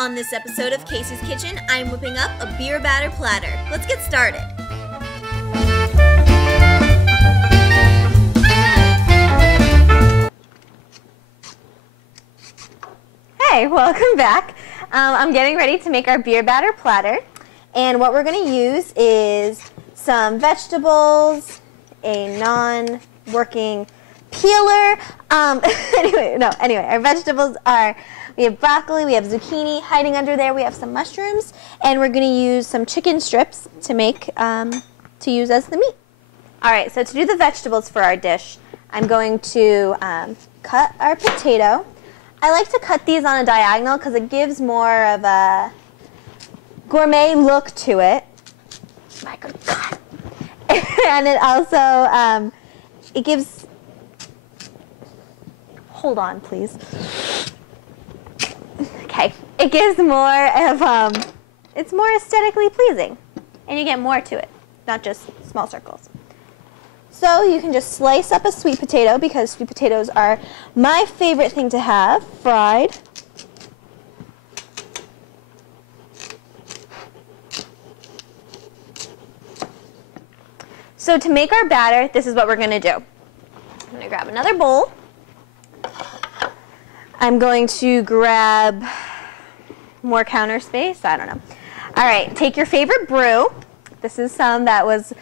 On this episode of Kasey's Kitchen, I'm whipping up a beer batter platter. Let's get started. Hey, welcome back. I'm getting ready to make our beer batter platter. And what we're going to use is some vegetables, a non-working peeler. Anyway, our vegetables are, we have broccoli, we have zucchini, hiding under there we have some mushrooms, and we're going to use some chicken strips to make, to use as the meat. Alright, so to do the vegetables for our dish, I'm going to cut our potato. I like to cut these on a diagonal because it gives more of a gourmet look to it. My good God. And it also, it gives, hold on please. Okay, it gives more of, it's more aesthetically pleasing. And you get more to it, not just small circles. So you can just slice up a sweet potato because sweet potatoes are my favorite thing to have, fried. So to make our batter, this is what we're going to do. I'm going to grab another bowl. I'm going to grab more counter space. I don't know. All right, take your favorite brew. This is some that was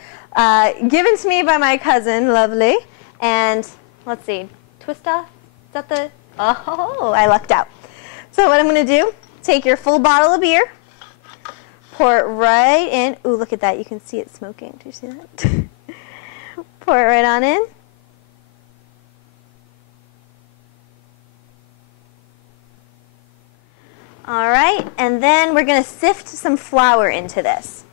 given to me by my cousin, lovely. And let's see, Twista? Is that the? Oh, I lucked out. So what I'm going to do, take your full bottle of beer, pour it right in. Ooh, look at that. You can see it smoking. Do you see that? Pour it right on in. All right, and then we're going to sift some flour into this.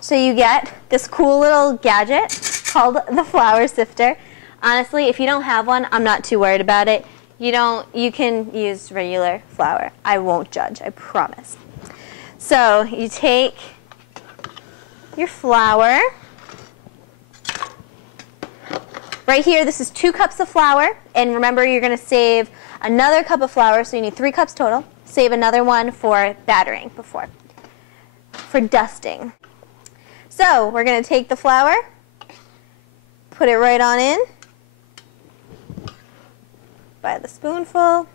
So you get this cool little gadget called the flour sifter. Honestly, if you don't have one, I'm not too worried about it. You can use regular flour. I won't judge, I promise. So you take your flour. Right here, this is 2 cups of flour. And remember, you're going to save another cup of flour, so you need 3 cups total. Save another one for battering for dusting. So we're going to take the flour, put it right on in by the spoonful,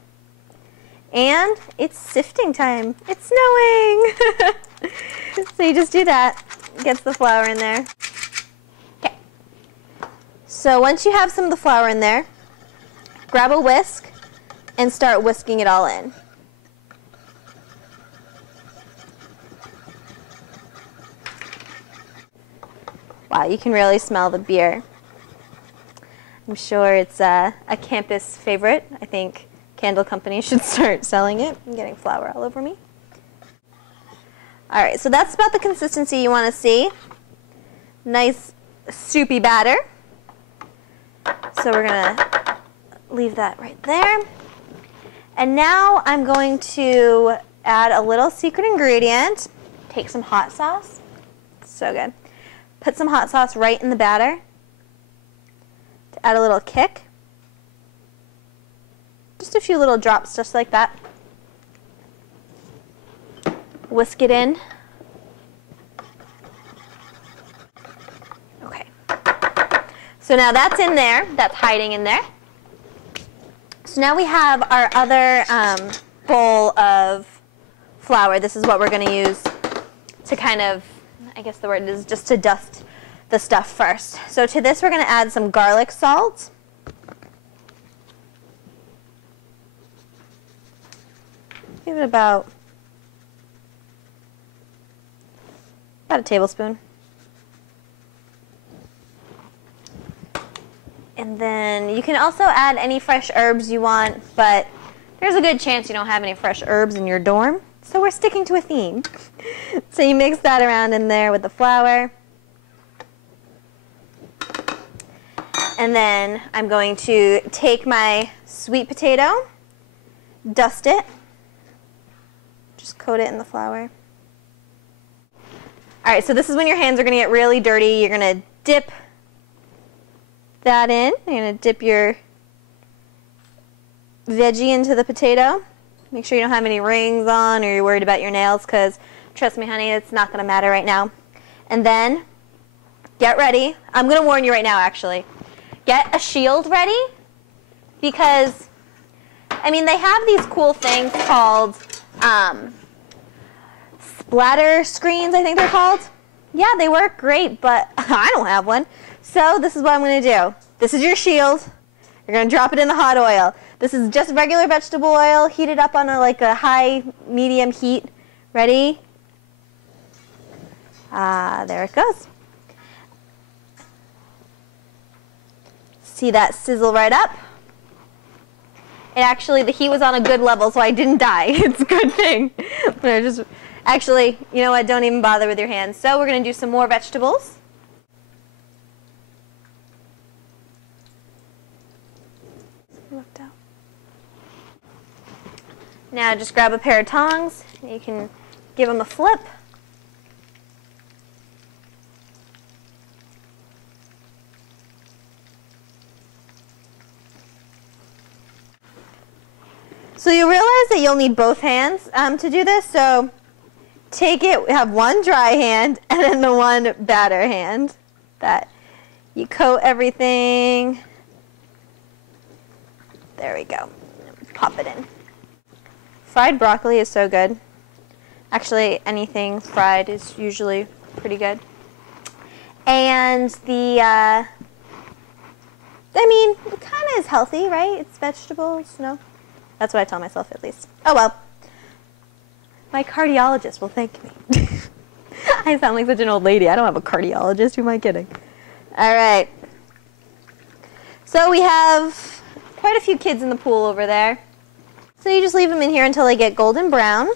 and it's sifting time. It's snowing. So you just do that, gets the flour in there. Okay. So once you have some of the flour in there, grab a whisk and start whisking it all in. Wow, you can really smell the beer. I'm sure it's a campus favorite. I think candle companies should start selling it. I'm getting flour all over me. All right, so that's about the consistency you want to see. Nice soupy batter. So we're going to leave that right there. And now I'm going to add a little secret ingredient. Take some hot sauce. So good. Put some hot sauce right in the batter to add a little kick. Just a few little drops just like that. Whisk it in. Okay. So now that's in there. That's hiding in there. So now we have our other bowl of flour. This is what we're going to use to kind of, I guess the word is just to dust the stuff first. So to this we're going to add some garlic salt. Give it about a tablespoon. And then you can also add any fresh herbs you want, but there's a good chance you don't have any fresh herbs in your dorm. So we're sticking to a theme. So you mix that around in there with the flour. And then I'm going to take my sweet potato, dust it, just coat it in the flour. All right, so this is when your hands are going to get really dirty. You're going to dip that in. You're going to dip your veggie into the potato. Make sure you don't have any rings on or you're worried about your nails, because trust me, honey, it's not going to matter right now. And then get ready. I'm going to warn you right now, actually. Get a shield ready, because, I mean, they have these cool things called splatter screens, I think they're called. Yeah, they work great, but I don't have one. So this is what I'm going to do. This is your shield. You're going to drop it in the hot oil. This is just regular vegetable oil, heated up on a high, medium heat. Ready? There it goes. See that sizzle right up? And actually, the heat was on a good level, so I didn't die. It's a good thing. Actually, you know what? Don't even bother with your hands. So we're going to do some more vegetables. Now just grab a pair of tongs. You can give them a flip. So you realize that you'll need both hands to do this. So take it, have one dry hand and then the one batter hand. That you coat everything. There we go. Pop it in. Fried broccoli is so good. Actually, anything fried is usually pretty good. And I mean, it kind of is healthy, right? It's vegetables, no? That's what I tell myself, at least. Oh, well. My cardiologist will thank me. I sound like such an old lady. I don't have a cardiologist. Who am I kidding? All right. So we have quite a few kids in the pool over there. So you just leave them in here until they get golden brown.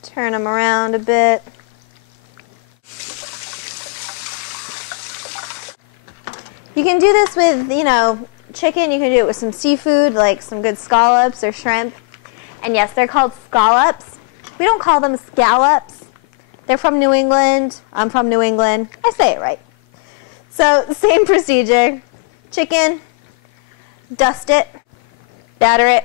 Turn them around a bit. You can do this with, you know, chicken. You can do it with some seafood, like some good scallops or shrimp. And yes, they're called scallops. We don't call them scallops. They're from New England. I'm from New England. I say it right. So, same procedure. Chicken. Dust it, batter it,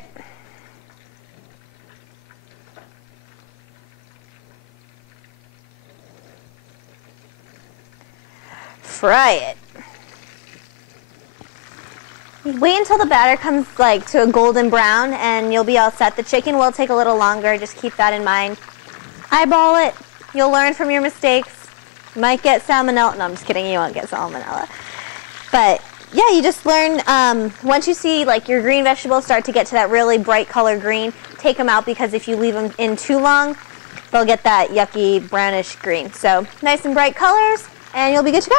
fry it. Wait until the batter comes to a golden brown and you'll be all set. The chicken will take a little longer, just keep that in mind. Eyeball it, you'll learn from your mistakes. You might get salmonella. No, I'm just kidding, you won't get salmonella. But yeah, you just learn, once you see your green vegetables start to get to that really bright color green, take them out, because if you leave them in too long, they'll get that yucky brownish green. So nice and bright colors, and you'll be good to go.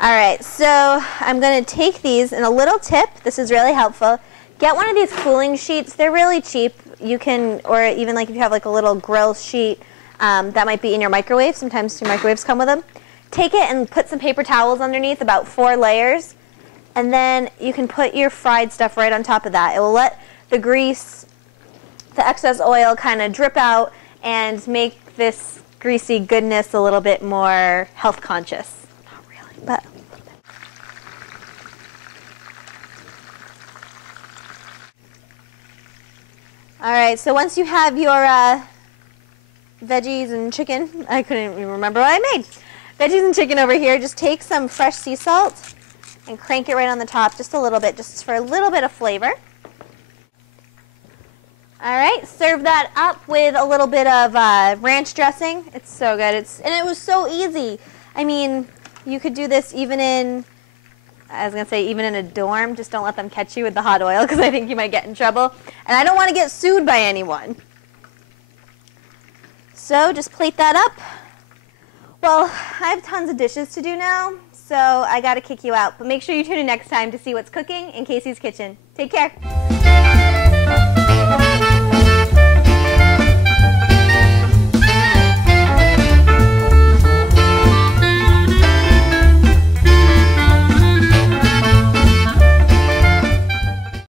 Alright, so I'm going to take these, and a little tip, this is really helpful. Get one of these cooling sheets. They're really cheap. You can, or even if you have a little grill sheet that might be in your microwave. Sometimes your microwaves come with them. Take it and put some paper towels underneath, about 4 layers, and then you can put your fried stuff right on top of that. It will let the grease, the excess oil kind of drip out and make this greasy goodness a little bit more health conscious. Not really, but a little bit. All right, so once you have your veggies and chicken, I couldn't even remember what I made. Veggies and chicken over here, just take some fresh sea salt and crank it right on the top just a little bit, just for a little bit of flavor. All right, serve that up with a little bit of ranch dressing. It's so good. And it was so easy. I mean, you could do this even in, even in a dorm. Just don't let them catch you with the hot oil, because I think you might get in trouble. And I don't want to get sued by anyone. So just plate that up. Well, I have tons of dishes to do now, so I got to kick you out. But make sure you tune in next time to see what's cooking in Kasey's kitchen. Take care.